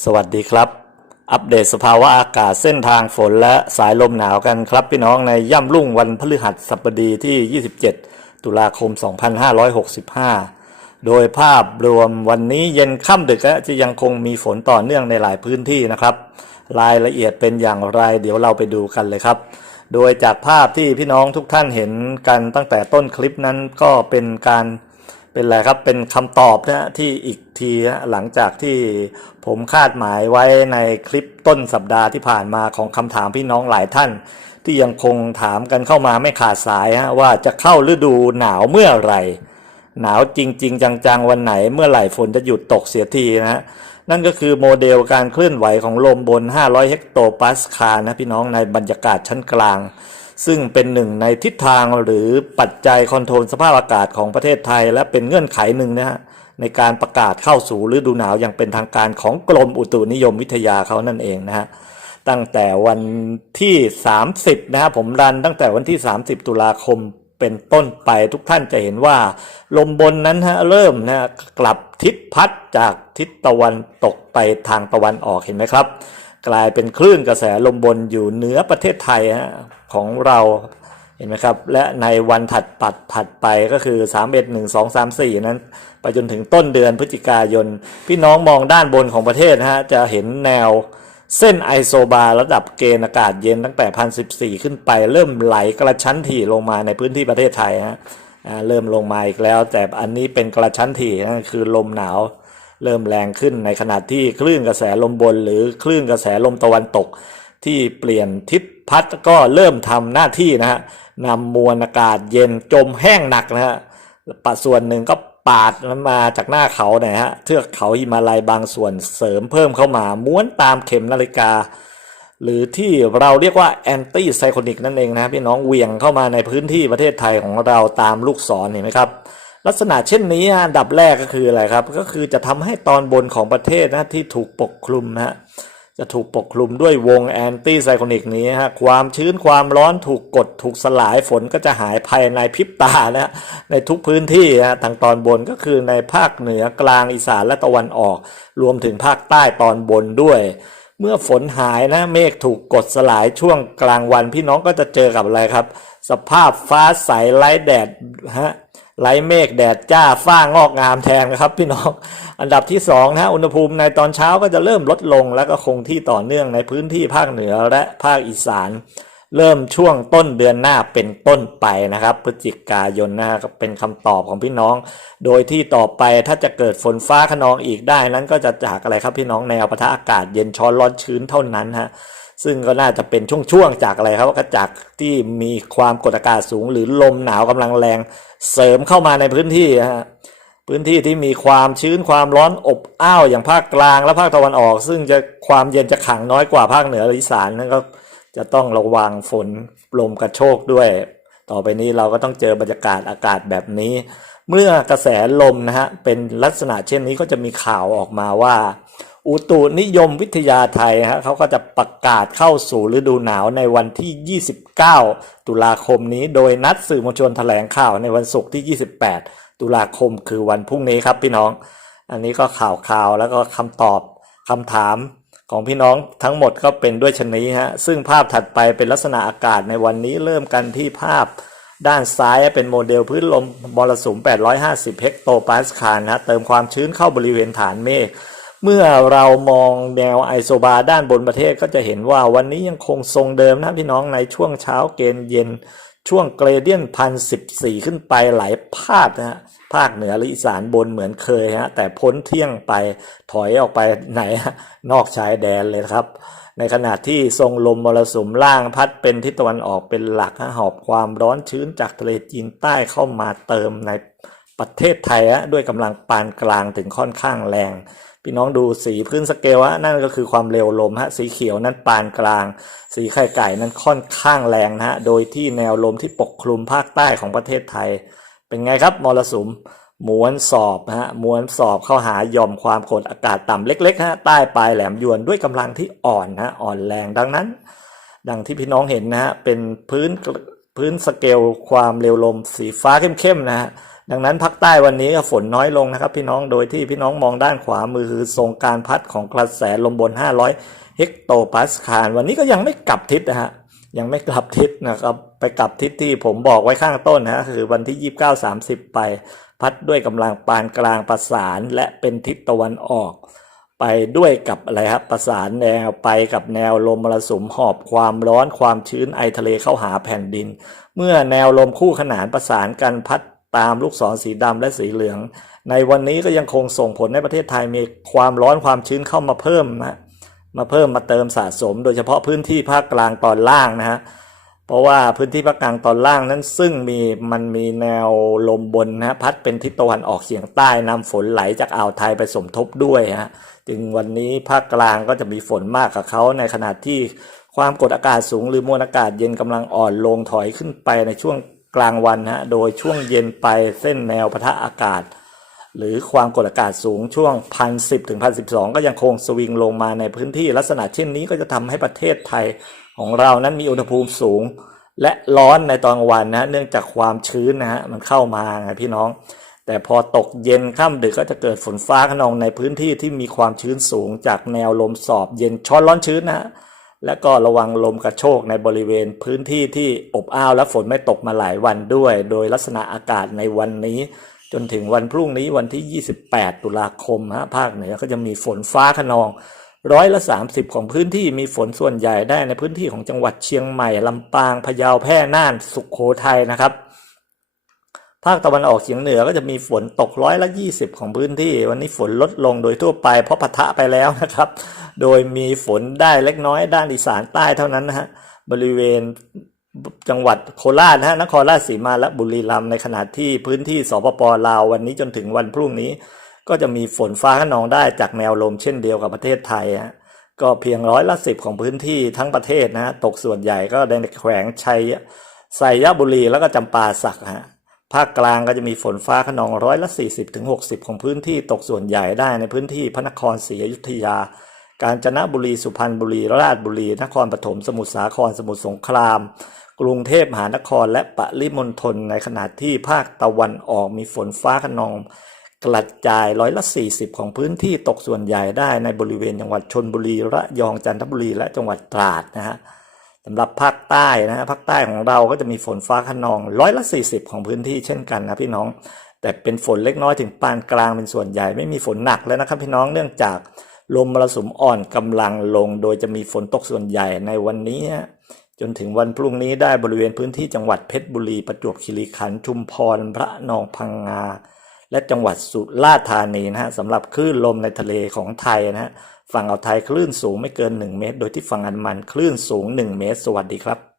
สวัสดีครับ อัปเดตสภาวะอากาศเส้นทางฝนและสายลมหนาวกันครับพี่น้องในย่ำรุ่งวันพฤหัสบดีที่ 27 ตุลาคม 2565 โดยภาพรวมวันนี้เย็นค่ำดึกจะยังคงมีฝนต่อเนื่องในหลายพื้นที่นะครับ รายละเอียดเป็นอย่างไรเดี๋ยวเราไปดูกันเลยครับ โดยจากภาพที่พี่น้องทุกท่านเห็นกันตั้งแต่ต้นคลิปนั้นก็เป็นการ เป็นอะไรครับ เป็นคำตอบนะที่อีกทีหลังจากที่ผมคาดหมายไว้ในคลิปต้นสัปดาห์ที่ผ่านมาของคำถามพี่น้องหลายท่าน ที่ยังคงถามกันเข้ามาไม่ขาดสายฮะว่าจะเข้าฤดูหนาวเมื่อไหร่ หนาวจริง ๆ จังๆวันไหนเมื่อไหร่ฝนจะหยุดตกเสียทีนะฮะนั่นก็คือโมเดลการเคลื่อนไหวของลมบน 500 เฮกโตปาสคาลนะพี่น้องในบรรยากาศชั้นกลาง ซึ่งเป็นหนึ่งในทิศทางหรือปัจจัยคอนโทรลสภาพอากาศของประเทศไทย และเป็นเงื่อนไขหนึ่งนะฮะในการประกาศเข้าสู่ฤดูหนาวอย่างเป็นทางการของกรมอุตุนิยมวิทยาเขานั่นเองนะฮะตั้งแต่วันที่ 30 นะครับผมรันตั้งแต่วันที่ 30 ตุลาคมเป็นต้นไปทุกท่านจะเห็นว่า ลมบนนั้นฮะเริ่มนะฮะกลับทิศพัดจากทิศตะวันตกไปทางตะวันออกเห็นไหมครับ กลายเป็นคลื่นกระแสลมบนอยู่เหนือประเทศไทยฮะของเราเห็นไหมครับ และในวันถัดปัดถัดไปก็คือ 3 1 1 2 3 4 นั้น ไปจนถึงต้นเดือนพฤศจิกายน พี่น้องมองด้านบนของประเทศนะฮะจะเห็นแนวเส้นไอโซบาร์ระดับเกณฑ์อากาศเย็นตั้งแต่1014ขึ้นไปเริ่มไหลกระชั้นถี่ลงมาในพื้นที่ประเทศไทยฮะเริ่มลงมาอีกแล้ว แต่อันนี้เป็นกระชั้นถี่นั่นคือลมหนาว เริ่มแรงขึ้นในขณะที่คลื่นกระแสลมบน หรือคลื่นกระแสลมตะวันตก ที่เปลี่ยนทิศพัดก็เริ่มทำหน้าที่นะฮะนำมวลอากาศเย็นจมแห้งหนักนะฮะปะส่วนหนึ่งก็ปาดมาจากหน้าเขาเนี่ยฮะเทือกเขาหิมาลัยบางส่วนเสริมเพิ่มเข้ามาม้วนตามเข็มนาฬิกา หรือที่เราเรียกว่าแอนตี้ไซโคนิกนั่นเองนะพี่น้องเวียงเข้ามาในพื้นที่ประเทศไทยของเราตามลูกศรเห็นไหมครับ ลักษณะเช่นนี้อันดับแรกก็คืออะไรครับ ก็คือจะทำให้ตอนบนของประเทศนะที่ถูกปกคลุมนะฮะจะถูกปกคลุมด้วยวงแอนตี้ไซโคนิกนี้ฮะความชื้นความร้อนถูกกดถูกสลายฝนก็จะหายภายในพริบตานะฮะในทุกพื้นที่ฮะทางตอนบนก็คือในภาคเหนือกลางอีสานและตะวันออก รวมถึงภาคใต้ตอนบนด้วยเมื่อฝนหายนะเมฆถูกกดสลายช่วงกลางวันพี่น้องก็จะเจอกับอะไรครับ สภาพฟ้าใสไร้แดดฮะ ไร้เมฆแดดจ้าฟ้างอกงามแทนนะครับพี่น้อง อันดับที่สองนะฮะอุณหภูมิในตอนเช้าก็จะเริ่มลดลง แล้วก็คงที่ต่อเนื่องในพื้นที่ภาคเหนือและภาคอีสาน เริ่มช่วงต้นเดือนหน้าเป็นต้นไปนะครับ พฤศจิกายนนะฮะก็เป็นคำตอบของพี่น้อง โดยที่ต่อไปถ้าจะเกิดฝนฟ้าขนองอีกได้นั้นก็จะจากอะไรครับพี่น้องแนวปะทะอากาศเย็นช้อนร้อนชื้นเท่านั้นฮะซึ่งก็น่าจะเป็นช่วงๆจากอะไรครับก็จากที่มีความกดอากาศสูง หรือลมหนาวกำลังแรงเสริมเข้ามาในพื้นที่ฮะพื้นที่ที่มีความชื้นความร้อนอบอ้าวอย่างภาคกลางและภาคตะวันออก ซึ่งจะความเย็นจะขังน้อยกว่าภาคเหนือและอีสานนั่นก็ จะต้องระวังฝนลมกระโชกด้วย ต่อไปนี้เราก็ต้องเจอบรรยากาศอากาศแบบนี้ เมื่อกระแสลมนะฮะเป็นลักษณะเช่นนี้ก็จะมีข่าวออกมาว่า อุตุนิยมวิทยาไทยฮะเขาก็จะประกาศเข้าสู่ฤดูหนาวในวันที่ 29 ตุลาคมนี้ โดยนัดสื่อมวลชนแถลงข่าวในวันศุกร์ที่ 28 ตุลาคมคือวันพรุ่งนี้ครับพี่น้อง อันนี้ก็ข่าวข่าวแล้วก็คำตอบคำถาม ของพี่น้องทั้งหมดก็เป็นด้วยชนนี้ฮะซึ่งภาพถัดไปเป็นลักษณะอากาศในวันนี้เริ่มกันที่ภาพด้านซ้ายเป็นโมเดลพื้นลมมรสุม 850 เฮกโตปาสคาลนะเติมความชื้นเข้าบริเวณฐานเมฆเมื่อเรามองแนวไอโซบาร์ด้านบนประเทศก็จะเห็นว่าวันนี้ยังคงทรงเดิมนะพี่น้องในช่วงเช้าเกณฑ์เย็น ช่วงเกรเดียนพันสิบสี่ขึ้นไปหลายภาคนะฮะภาคเหนือและอีสานบนเหมือนเคยฮะแต่พ้นเที่ยงไปถอยออกไปไหนนอกชายแดนเลยครับ ในขณะที่ทรงลมมรสุมล่างพัดเป็นทิศตะวันออกเป็นหลักฮะหอบความร้อนชื้นจากทะเลจีนใต้เข้ามาเติมในประเทศไทยด้วยกำลังปานกลางถึงค่อนข้างแรง พี่น้องดูสีพื้นสเกลฮะนั่นก็คือความเร็วลมฮะสีเขียวนั้นปานกลาง สีไข่ไก่นั้นค่อนข้างแรงนะฮะโดยที่แนวลมที่ปกคลุมภาคใต้ของประเทศไทย เป็นไงครับมรสุมม้วนสอบนะฮะม้วนสอบเข้าหาย่อมความกดอากาศต่ำเล็กๆฮะใต้ปลายแหลมยวนด้วยกำลังที่อ่อนนะอ่อนแรงดังนั้น ดังที่พี่น้องเห็นนะฮะเป็นพื้นพื้นสเกลความเร็วลมสีฟ้าเข้มๆนะฮะ ดังนั้นภาคใต้วันนี้ก็ฝนน้อยลงนะครับ พี่น้องโดยที่พี่น้องมองด้านขวามือคือทรงการพัดของกระแสลมบน 500 เฮกโตปาสคาลวันนี้ก็ยังไม่กลับทิศนะฮะยังไม่กลับทิศนะครับ ไปกลับทิศที่ผมบอกไว้ข้างต้นนะฮะคือวันที่ 29 30 ไป พัดด้วยกำลังปานกลางประสานและเป็นทิศตะวันออก ไปด้วยกับอะไรครับประสานแนวไปกับแนวลมมรสุมหอบความร้อนความชื้นไอทะเลเข้าหาแผ่นดิน เมื่อแนวลมคู่ขนานประสานกันพัด ตามลูกศรสีดำและสีเหลือง ในวันนี้ก็ยังคงส่งผลให้ประเทศไทยมีความร้อนความชื้นเข้ามาเพิ่มนะมาเพิ่มมาเติมสะสม โดยเฉพาะพื้นที่ภาคกลางตอนล่างนะฮะเพราะว่าพื้นที่ภาคกลางตอนล่างนั้นซึ่งมีมันมีแนวลมบนนะฮะพัดเป็นทิศตะวันออกเฉียงใต้นำฝนไหลจากอ่าวไทยไปสมทบด้วยฮะจึงวันนี้ภาคกลางก็จะมีฝนมากกับเขาในขณะที่ความกดอากาศสูงหรือมวลอากาศเย็นกำลังอ่อนลงถอยขึ้นไปในช่วง กลางวันฮะโดยช่วงเย็นไปเส้นแนวปะทะอากาศ หรือความกดอากาศสูงช่วงพันสิถึงพันสิก็ยังคงสวิงลงมาในพื้นที่ลักษณะเช่นนี้ก็จะทำให้ประเทศไทยของเรานั้นมีอุณหภูมิสูง และร้อนในตอนวันนะเนื่องจากความชื้นนะฮะมันเข้ามาไงพี่น้อง แต่พอตกเย็นค่ำดึกก็จะเกิดฝนฟ้าขนองในพื้นที่ที่มีความชื้นสูงจากแนวลมสอบเย็นช้อนร้อนชื้นนะฮะ และก็ระวังลมกระโชกในบริเวณพื้นที่ที่อบอ้าวและฝนไม่ตกมาหลายวันด้วย โดยลักษณะอากาศในวันนี้ จนถึงวันพรุ่งนี้วันที่ 28 ตุลาคมฮะภาคเหนือก็จะมีฝนฟ้าขนองร้อยละ 30 ของพื้นที่มีฝนส่วนใหญ่ได้ในพื้นที่ของจังหวัดเชียงใหม่ลำปางพะเยาแพร่น่านสุขโขทัยนะครับ ภาคตะวันออกเฉียงเหนือก็จะมีฝนตกร้อยละ 20 ของพื้นที่ วันนี้ฝนลดลงโดยทั่วไปเพราะปะทะไปแล้วนะครับ โดยมีฝนได้เล็กน้อยด้านอีสานใต้เท่านั้นนะฮะบริเวณจังหวัดโคราชนะฮะนครราชสีมาและบุรีรัมย์ในขณะที่พื้นที่สปปลาววันนี้จนถึงวันพรุ่งนี้ ก็จะมีฝนฟ้าขนองได้จากแนวลมเช่นเดียวกับประเทศไทยฮะก็เพียงร้อยละสิบของพื้นที่ทั้งประเทศนะฮะตกส่วนใหญ่ก็ในแขวงชัยไซยบุรีแล้วก็จำปาสักฮะ ภาคกลางก็จะมีฝนฟ้าขนองร้อยละสี่สิบถึงหกสิบของพื้นที่ตกส่วนใหญ่ได้ในพื้นที่พระนครศรีอยุธยา กาญจนบุรีสุพรรณบุรี ราชบุรี นครปฐมสมุทรสาครสมุทรสงคราม กรุงเทพมหานครและปริมณฑลในขณะที่ภาคตะวันออกมีฝนฟ้าขนองกระจายร้อยละ 40 ของพื้นที่ตกส่วนใหญ่ได้ในบริเวณจังหวัดชนบุรีระยองจันทบุรีและจังหวัดตราดนะฮะ สำหรับภาคใต้นะฮะภาคใต้ของเราก็จะมีฝนฟ้าขนองร้อยละ 40 ของพื้นที่เช่นกันนะพี่น้อง แต่เป็นฝนเล็กน้อยถึงปานกลางเป็นส่วนใหญ่ไม่มีฝนหนักแล้วนะครับพี่น้องเนื่องจากลมมรสุมอ่อนกำลังลง โดยจะมีฝนตกส่วนใหญ่ในวันนี้ จนถึงวันพรุ่งนี้ได้บริเวณพื้นที่จังหวัดเพชรบุรีประจวบคีรีขันธ์ชุมพร พระนองพังงา และจังหวัดสุราษฎร์ธานีนะฮะสำหรับคลื่นลมในทะเลของไทยนะฮะ ฝั่งอ่าวไทยคลื่นสูงไม่เกิน 1 เมตร โดยที่ฝั่งอันมันคลื่นสูง 1 เมตร สวัสดีครับ